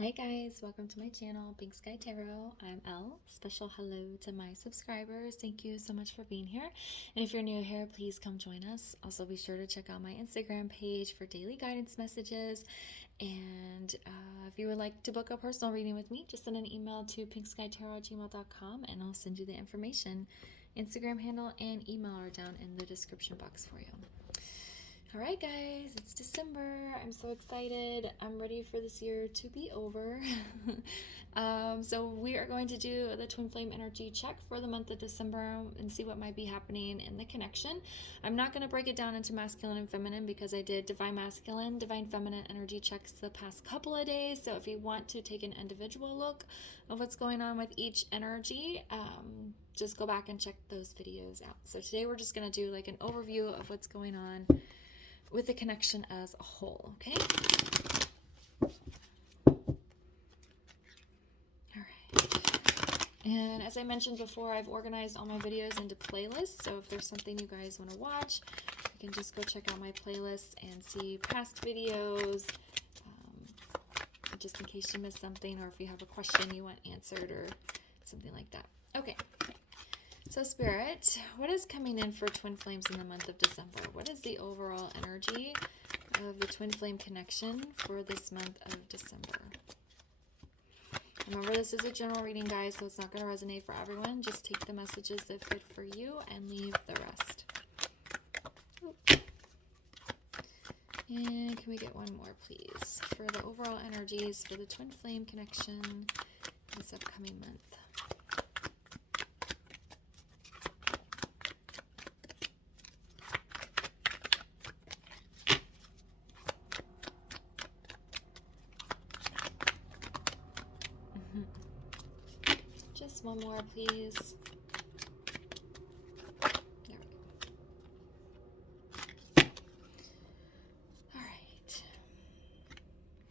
Hi guys, welcome to my channel, Pink Sky Tarot. I'm Elle. Special hello to my subscribers. Thank you so much for being here. And if you're new here, please come join us. Also be sure to check out my Instagram page for daily guidance messages. And if you would like to book a personal reading with me, just send an email to pinkskytarot@gmail.com and I'll send you the information. Instagram handle and email are down in the description box for you. All right, guys, it's December. I'm so excited. I'm ready for this year to be over. So we are going to do the twin flame energy check for the month of December and see what might be happening in the connection. I'm not going to break it down into masculine and feminine because I did divine masculine, divine feminine energy checks the past couple of days. So if you want to take an individual look of what's going on with each energy, just go back and check those videos out. So today we're just going to do like an overview of what's going on with the connection as a whole, okay? All right. And as I mentioned before, I've organized all my videos into playlists, so if there's something you guys want to watch, you can just go check out my playlists and see past videos, just in case you missed something or if you have a question you want answered or something like that. Okay. So Spirit, what is coming in for twin flames in the month of December? What is the overall energy of the twin flame connection for this month of December? Remember, this is a general reading, guys, so it's not going to resonate for everyone. Just take the messages that fit for you and leave the rest. And can we get one more, please, for the overall energies for the twin flame connection this upcoming month? Just one more, please. There we go. All right.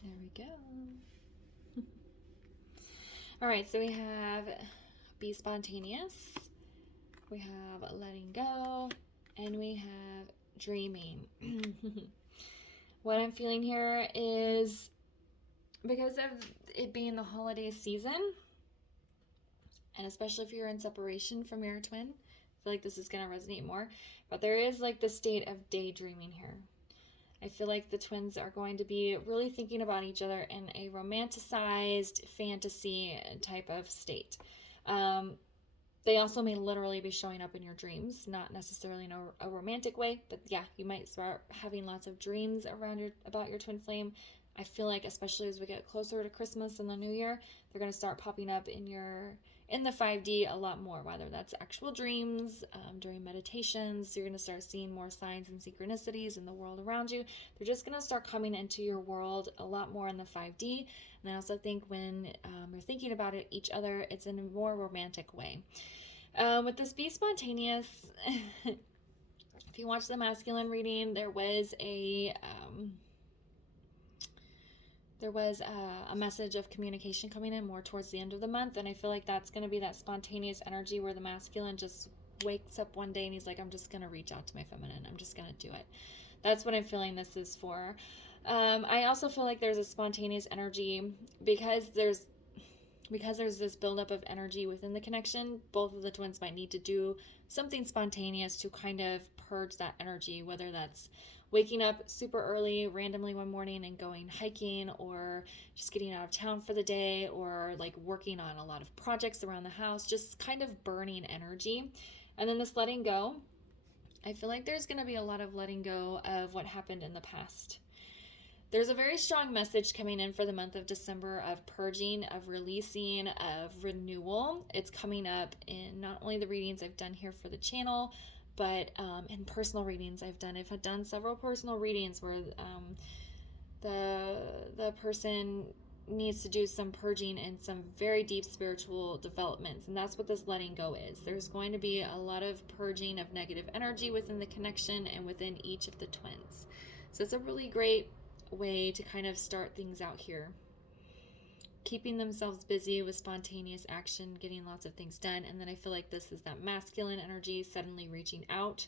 There we go. All right, so we have be spontaneous, we have letting go, and we have dreaming. What I'm feeling here is because of it being the holiday season, and especially if you're in separation from your twin, I feel like this is going to resonate more. But there is like the state of daydreaming here. I feel like the twins are going to be really thinking about each other in a romanticized fantasy type of state. They also may literally be showing up in your dreams, not necessarily in a romantic way, but yeah, you might start having lots of dreams about your twin flame. I feel like especially as we get closer to Christmas and the New Year, they're going to start popping up in the 5D a lot more, whether that's actual dreams, during meditations. You're going to start seeing more signs and synchronicities in the world around you. They're just going to start coming into your world a lot more in the 5D. And I also think when you're thinking about each other, it's in a more romantic way. With this be spontaneous, if you watch the masculine reading, there was a message of communication coming in more towards the end of the month, and I feel like that's going to be that spontaneous energy where the masculine just wakes up one day and he's like, I'm just going to reach out to my feminine. I'm just going to do it. That's what I'm feeling this is for. I also feel like there's a spontaneous energy because there's this buildup of energy within the connection. Both of the twins might need to do something spontaneous to kind of purge that energy, whether that's waking up super early randomly one morning and going hiking, or just getting out of town for the day, or like working on a lot of projects around the house, just kind of burning energy. And then this letting go, I feel like there's going to be a lot of letting go of what happened in the past. There's a very strong message coming in for the month of December of purging, of releasing, of renewal. It's coming up in not only the readings I've done here for the channel, but in personal readings I've done. I've done several personal readings where the person needs to do some purging and some very deep spiritual developments, and that's what this letting go is. There's going to be a lot of purging of negative energy within the connection and within each of the twins. So it's a really great way to kind of start things out here, keeping themselves busy with spontaneous action, getting lots of things done. And then I feel like this is that masculine energy suddenly reaching out.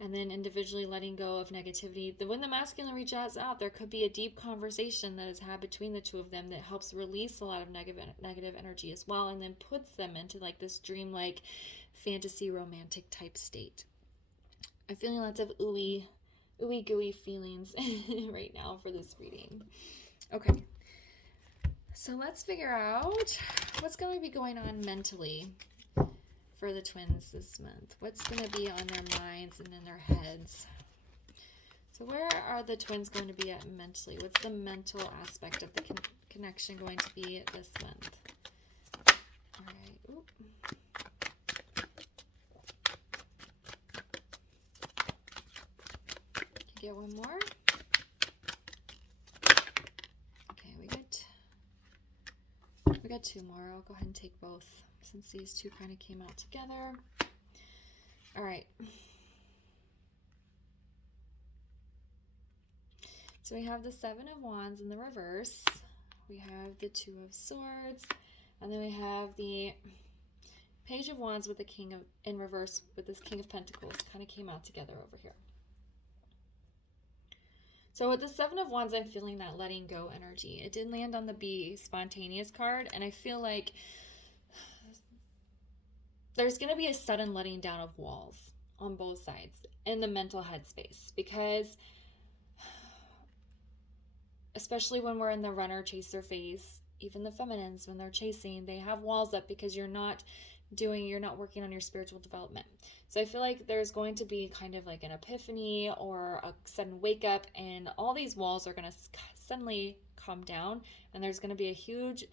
And then individually letting go of negativity. When the masculine reaches out, there could be a deep conversation that is had between the two of them that helps release a lot of negative energy as well, and then puts them into like this dreamlike fantasy romantic type state. I'm feeling lots of ooey gooey feelings right now for this reading. Okay, so let's figure out what's going to be going on mentally for the twins this month. What's going to be on their minds and in their heads? So where are the twins going to be at mentally? What's the mental aspect of the connection going to be this month? All right. Oop. Get one more. Okay, we got two more. I'll go ahead and take both since these two kind of came out together. All right. So we have the Seven of Wands in the reverse. We have the Two of Swords, and then we have the Page of Wands with the King of in reverse with this King of Pentacles. Kind of came out together over here. So with the Seven of Wands, I'm feeling that letting go energy. It did land on the Be Spontaneous card, and I feel like there's going to be a sudden letting down of walls on both sides in the mental headspace, because especially when we're in the runner chaser phase, even the feminines, when they're chasing, they have walls up because you're not working on your spiritual development. So I feel like there's going to be kind of like an epiphany or a sudden wake up, and all these walls are going to suddenly come down, and there's going to be a huge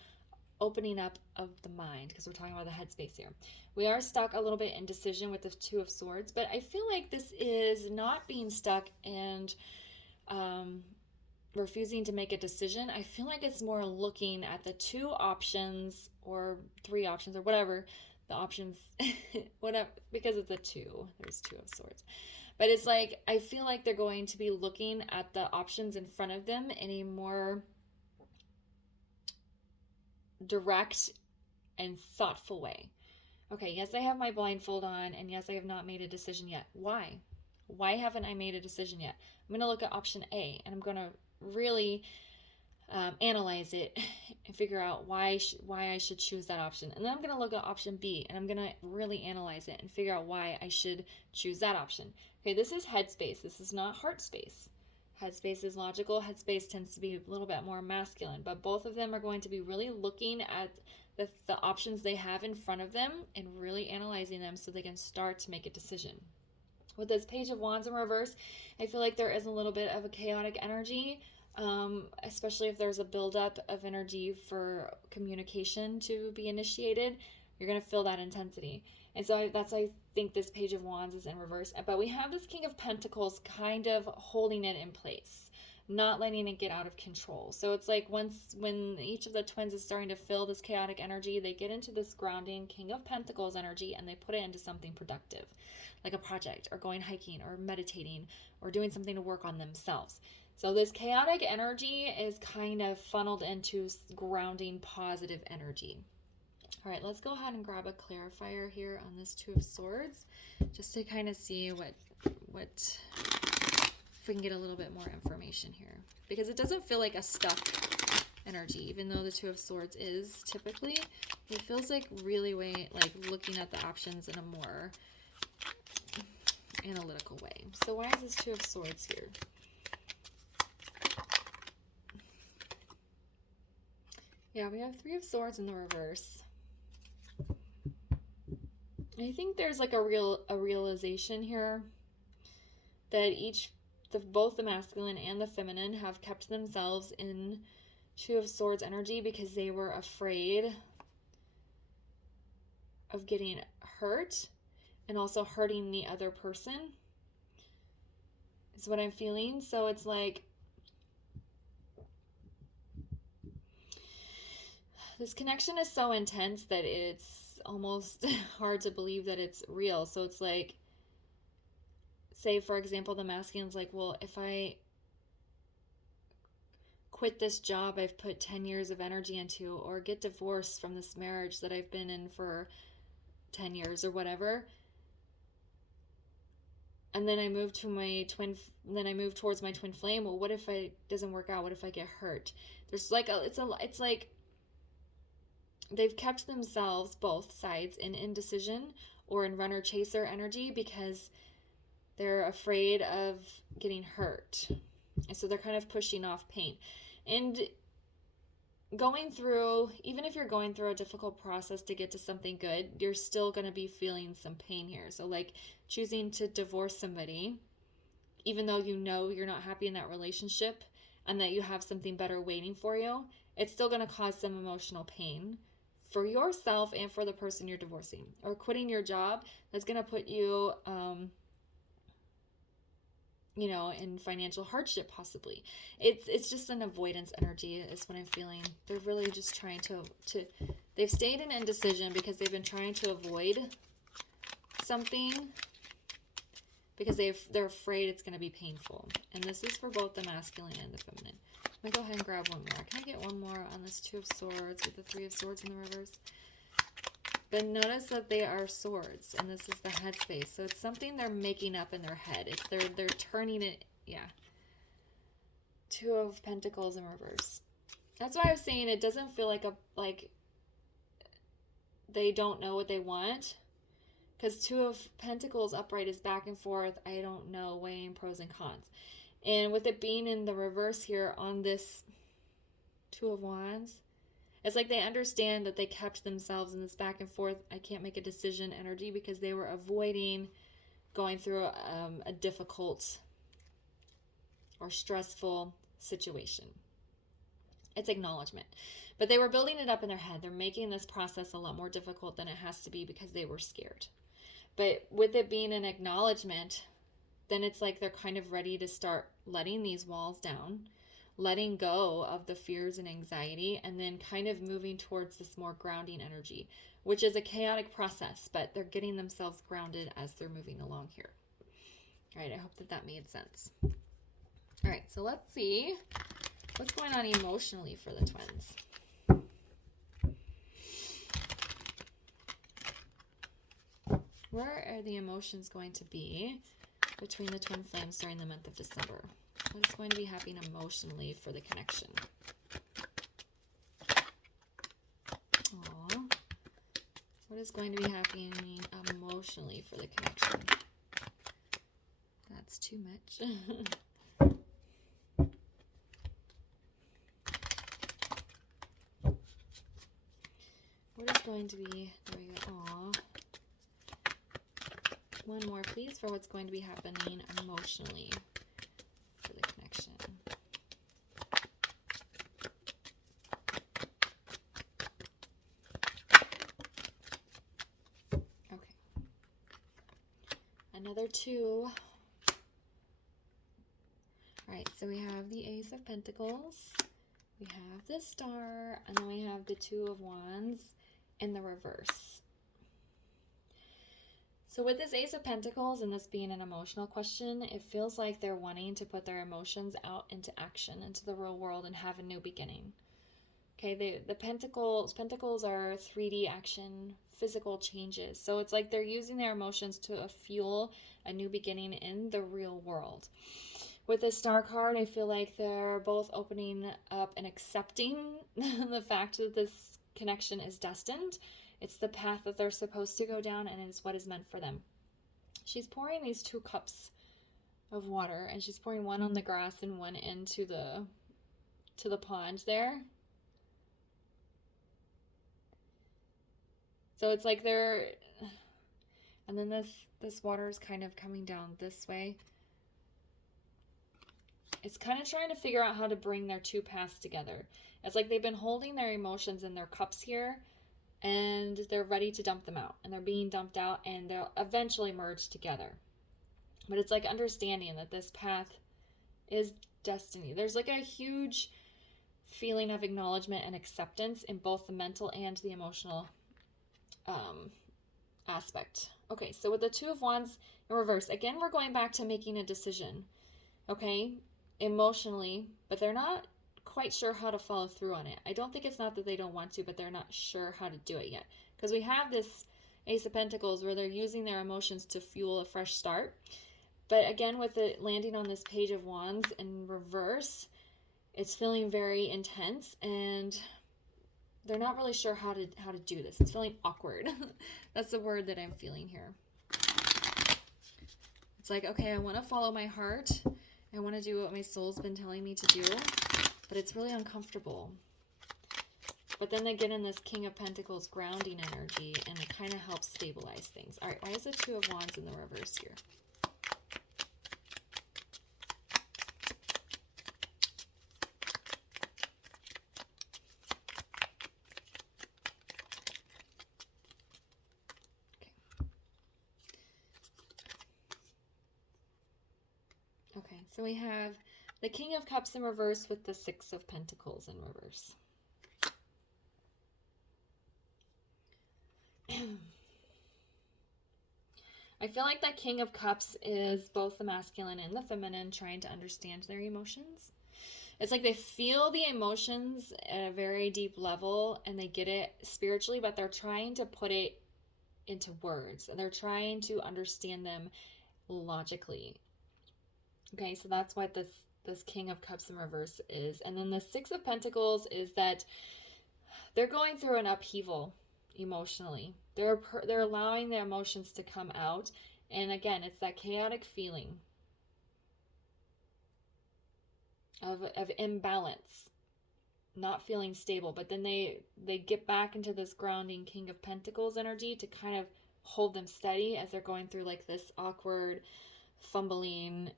opening up of the mind, because we're talking about the headspace here. We are stuck a little bit in decision with the Two of Swords, but I feel like this is not being stuck and refusing to make a decision. I feel like it's more looking at the two options or three options or whatever the options, whatever, because it's a two. There's Two of Swords. But it's like, I feel like they're going to be looking at the options in front of them in a more direct and thoughtful way. Okay, yes, I have my blindfold on, and yes, I have not made a decision yet. Why? Why haven't I made a decision yet? I'm going to look at option A, and I'm going to really analyze it and figure out why I should choose that option. And then I'm going to look at option B, and I'm going to really analyze it and figure out why I should choose that option. Okay, this is headspace. This is not heart space. Headspace is logical. Headspace tends to be a little bit more masculine, but both of them are going to be really looking at the options they have in front of them and really analyzing them so they can start to make a decision. With this Page of Wands in reverse, I feel like there is a little bit of a chaotic energy, especially if there's a buildup of energy for communication to be initiated. You're going to feel that intensity. And so I think this Page of Wands is in reverse. But we have this King of Pentacles kind of holding it in place, not letting it get out of control. So it's like when each of the twins is starting to feel this chaotic energy, they get into this grounding King of Pentacles energy and they put it into something productive, like a project or going hiking or meditating or doing something to work on themselves. So this chaotic energy is kind of funneled into grounding positive energy. All right, let's go ahead and grab a clarifier here on this Two of Swords, just to kind of see what if we can get a little bit more information here, because it doesn't feel like a stuck energy, even though the Two of Swords is typically. It feels like really like looking at the options in a more analytical way. So why is this Two of Swords here? Yeah, we have Three of Swords in the reverse. I think there's like a realization here that both the masculine and the feminine have kept themselves in Two of Swords energy because they were afraid of getting hurt and also hurting the other person, is what I'm feeling. So it's like this connection is so intense that it's almost hard to believe that it's real. So it's like, say for example, the masculine's like, well, if I quit this job I've put 10 years of energy into, or get divorced from this marriage that I've been in for 10 years or whatever, and then I move to my twin, then I move towards my twin flame. Well, what if it doesn't work out? What if I get hurt? There's like it's like they've kept themselves, both sides, in indecision or in runner chaser energy because they're afraid of getting hurt. And so they're kind of pushing off pain. And going through, even if you're going through a difficult process to get to something good, you're still going to be feeling some pain here. So like choosing to divorce somebody, even though you know you're not happy in that relationship and that you have something better waiting for you, it's still going to cause some emotional pain for yourself and for the person you're divorcing. Or quitting your job, that's going to put you, in financial hardship possibly. It's just an avoidance energy is what I'm feeling. They're really just trying to they've stayed in indecision because they've been trying to avoid something because they're afraid it's going to be painful. And this is for both the masculine and the feminine. Let me go ahead and grab one more. Can I get one more on this Two of Swords with the Three of Swords in the reverse? But notice that they are swords, and this is the headspace. So it's something they're making up in their head. It's they're turning it, yeah. Two of Pentacles in reverse. That's why I was saying it doesn't feel like they don't know what they want. Because Two of Pentacles upright is back and forth. I don't know, weighing pros and cons. And with it being in the reverse here on this Two of Wands, it's like they understand that they kept themselves in this back and forth, I can't make a decision energy because they were avoiding going through a difficult or stressful situation. It's acknowledgement. But they were building it up in their head. They're making this process a lot more difficult than it has to be because they were scared. But with it being an acknowledgement, then it's like they're kind of ready to start letting these walls down, letting go of the fears and anxiety, and then kind of moving towards this more grounding energy, which is a chaotic process, but they're getting themselves grounded as they're moving along here. All right, I hope that made sense. All right, so let's see what's going on emotionally for the twins. Where are the emotions going to be between the twin flames during the month of December? What is going to be happening emotionally for the connection? Aww. What is going to be happening emotionally for the connection? That's too much. What is going to be... There we go. Aww. One more, please, for what's going to be happening emotionally for the connection. Okay. Another two. All right, so we have the Ace of Pentacles, we have the Star, and then we have the Two of Wands in the reverse. So with this Ace of Pentacles and this being an emotional question, it feels like they're wanting to put their emotions out into action, into the real world, and have a new beginning. Okay, the Pentacles are 3D action, physical changes. So it's like they're using their emotions to fuel a new beginning in the real world. With the Star card, I feel like they're both opening up and accepting the fact that this connection is destined. It's the path that they're supposed to go down, and it's what is meant for them. She's pouring these 2 cups of water, and she's pouring one on the grass and one into the pond there. So it's like they're, and then this water is kind of coming down this way. It's kind of trying to figure out how to bring their 2 paths together. It's like they've been holding their emotions in their cups here, and they're ready to dump them out, and they're being dumped out, and they'll eventually merge together. But it's like understanding that this path is destiny. There's like a huge feeling of acknowledgement and acceptance in both the mental and the emotional aspect. Okay, so with the Two of Wands in reverse, again, we're going back to making a decision, okay, emotionally, but they're not quite sure how to follow through on it. I don't think it's not that they don't want to, but they're not sure how to do it yet. Because we have this Ace of Pentacles where they're using their emotions to fuel a fresh start. But again, with it landing on this Page of Wands in reverse, it's feeling very intense, and they're not really sure how to do this. It's feeling awkward. That's the word that I'm feeling here. It's like, okay, I want to follow my heart. I want to do what my soul's been telling me to do, but it's really uncomfortable. But then they get in this King of Pentacles grounding energy, and it kind of helps stabilize things. All right, why is the Two of Wands in the reverse here? Okay, so we have the King of Cups in reverse with the Six of Pentacles in reverse. I feel like that King of Cups is both the masculine and the feminine trying to understand their emotions. It's like they feel the emotions at a very deep level and they get it spiritually, but they're trying to put it into words. They're trying to understand them logically. Okay, so that's what this King of Cups in reverse is. And then the Six of Pentacles is that they're going through an upheaval emotionally. They're allowing their emotions to come out. And again, it's that chaotic feeling of imbalance, not feeling stable. But then they get back into this grounding King of Pentacles energy to kind of hold them steady as they're going through like this awkward, fumbling,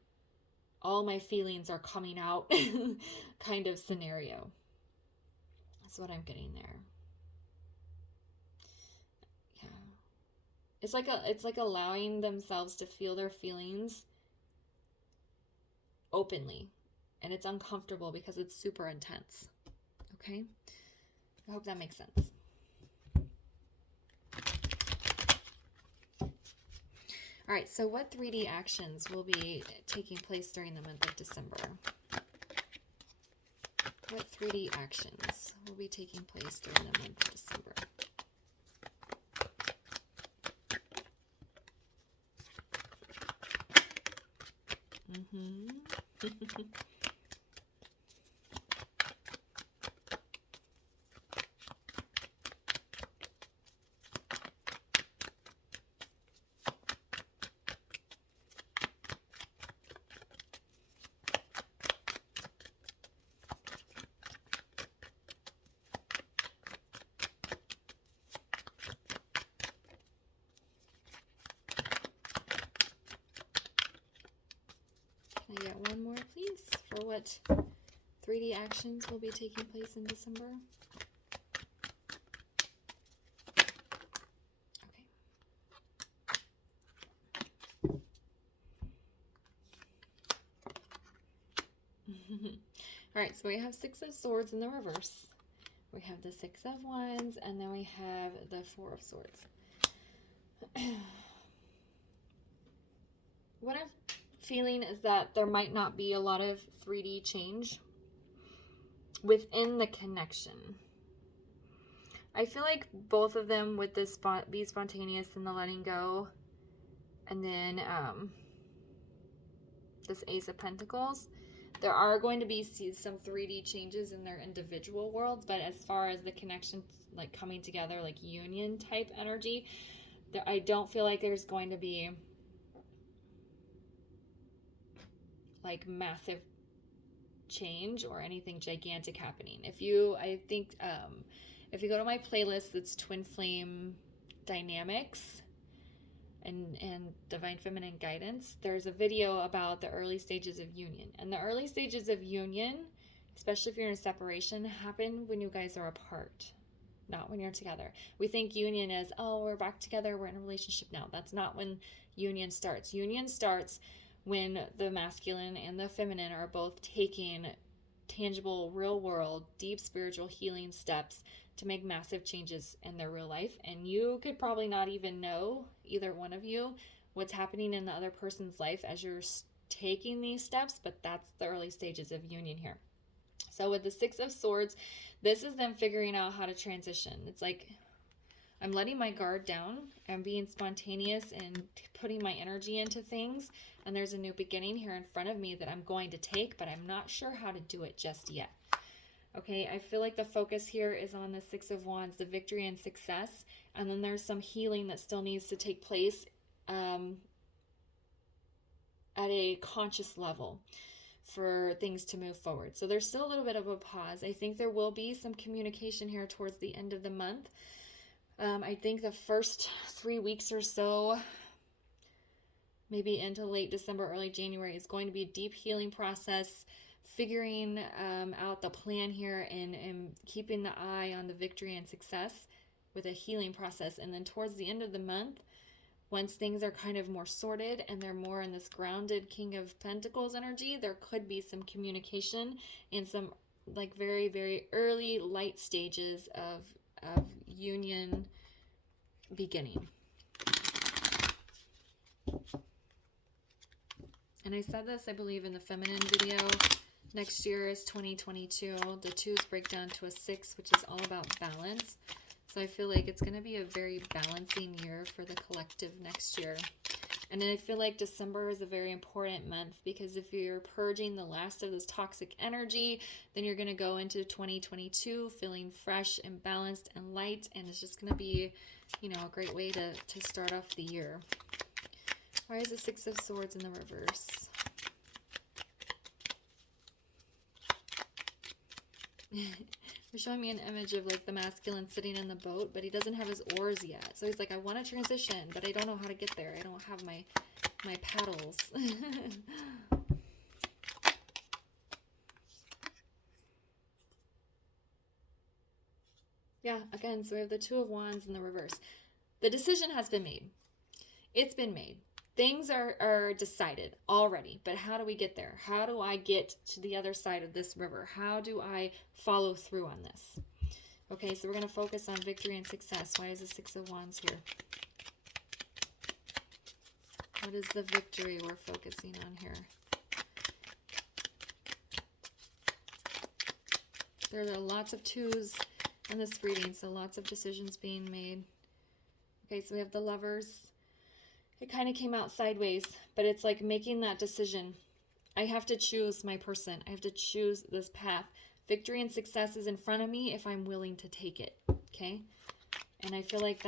all my feelings are coming out kind of scenario. That's what I'm getting there. Yeah. It's like allowing themselves to feel their feelings openly. And it's uncomfortable because it's super intense. Okay? I hope that makes sense. All right, so what 3D actions will be taking place during the month of December? What 3D actions will be taking place during the month of December? Can I get one more, please, for what 3D actions will be taking place in December? Okay. All right, so we have Six of Swords in the reverse. We have the Six of Wands, and then we have the Four of Swords. What I'm feeling is that there might not be a lot of 3D change within the connection. I feel like both of them with this be spontaneous and the letting go, and then this Ace of Pentacles, there are going to be some 3D changes in their individual worlds, but as far as the connection, like coming together, like union type energy, I don't feel like there's going to be like massive change or anything gigantic happening. If you go to my playlist that's Twin Flame Dynamics and Divine Feminine Guidance, there's a video about the early stages of union. And the early stages of union, especially if you're in a separation, happen when you guys are apart, not when you're together. We think union is, oh, we're back together, we're in a relationship now. That's not when union starts. Union starts when the masculine and the feminine are both taking tangible, real world, deep spiritual healing steps to make massive changes in their real life. And you could probably not even know, either one of you, what's happening in the other person's life as you're taking these steps, but that's the early stages of union here. So with the Six of Swords, this is them figuring out how to transition. It's like I'm letting my guard down. I'm being spontaneous and putting my energy into things. And there's a new beginning here in front of me that I'm going to take, but I'm not sure how to do it just yet. Okay, I feel like the focus here is on the Six of Wands, the victory and success. And then there's some healing that still needs to take place at a conscious level for things to move forward. So there's still a little bit of a pause. I think there will be some communication here towards the end of the month. I think the first 3 weeks or so, maybe into late December, early January, is going to be a deep healing process, figuring out the plan here and keeping the eye on the victory and success with a healing process. And then towards the end of the month, once things are kind of more sorted and they're more in this grounded King of Pentacles energy, there could be some communication and some like very, very early light stages of union beginning. And I said this, I believe, in the feminine video. Next year is 2022. The 2s break down to a 6, which is all about balance. So I feel like it's going to be a very balancing year for the collective next year. And then I feel like December is a very important month because if you're purging the last of this toxic energy, then you're going to go into 2022 feeling fresh and balanced and light. And it's just going to be, you know, a great way to start off the year. Why is the Six of Swords in the reverse? They're showing me an image of like the masculine sitting in the boat, but he doesn't have his oars yet. So he's like, I want to transition, but I don't know how to get there. I don't have my paddles. Yeah, again, so we have the Two of Wands in the reverse. The decision has been made. It's been made. Things are decided already, but how do we get there? How do I get to the other side of this river? How do I follow through on this? Okay, so we're going to focus on victory and success. Why is the Six of Wands here? What is the victory we're focusing on here? There are lots of 2s in this reading, so lots of decisions being made. Okay, so we have the Lovers. It kind of came out sideways, but it's like making that decision. I have to choose my person. I have to choose this path. Victory and success is in front of me if I'm willing to take it, okay? And I feel like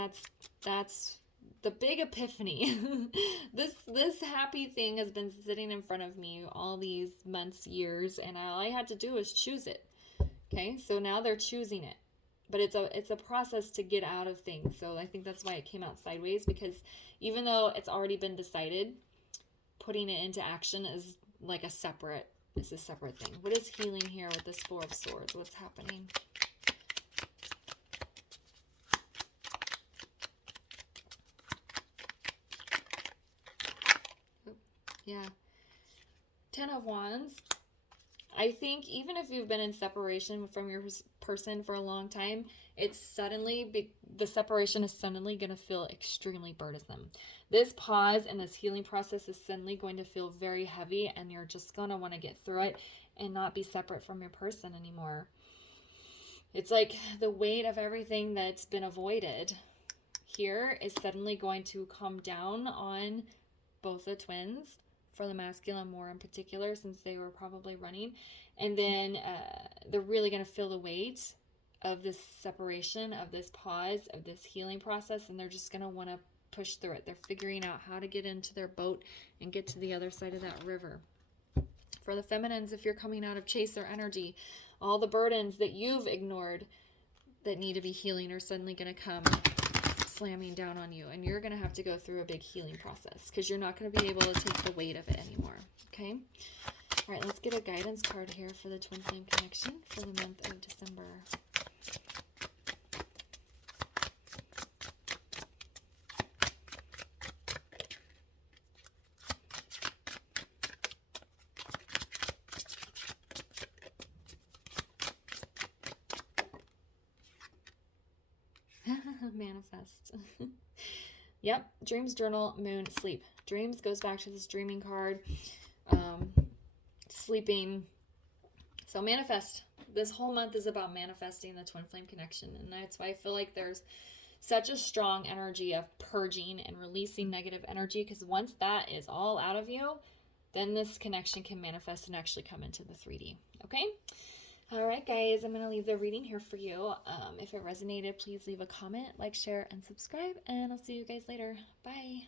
that's the big epiphany. This happy thing has been sitting in front of me all these months, years, and all I had to do is choose it, okay? So now they're choosing it. But it's a process to get out of things. So I think that's why it came out sideways, because even though it's already been decided, putting it into action is like a separate thing. What is healing here with this Four of Swords? What's happening? Yeah. 10 of Wands. I think even if you've been in separation from your person for a long time, it's suddenly, the separation is suddenly going to feel extremely burdensome. This pause and this healing process is suddenly going to feel very heavy, and you're just going to want to get through it and not be separate from your person anymore. It's like the weight of everything that's been avoided here is suddenly going to come down on both the twins, for the masculine more in particular, since they were probably running. And then they're really going to feel the weight of this separation, of this pause, of this healing process, and they're just going to want to push through it. They're figuring out how to get into their boat and get to the other side of that river. For the feminines, if you're coming out of chaser energy, all the burdens that you've ignored that need to be healing are suddenly going to come slamming down on you, and you're going to have to go through a big healing process because you're not going to be able to take the weight of it anymore. Okay? All right, let's get a guidance card here for the Twin Flame Connection for the month of December. Manifest. Yep. Dreams, journal, moon, sleep. Dreams goes back to this dreaming card. Sleeping. So manifest. This whole month is about manifesting the Twin Flame Connection. And that's why I feel like there's such a strong energy of purging and releasing negative energy, because once that is all out of you, then this connection can manifest and actually come into the 3D. Okay? All right, guys, I'm going to leave the reading here for you. If it resonated, please leave a comment, like, share, and subscribe, and I'll see you guys later. Bye.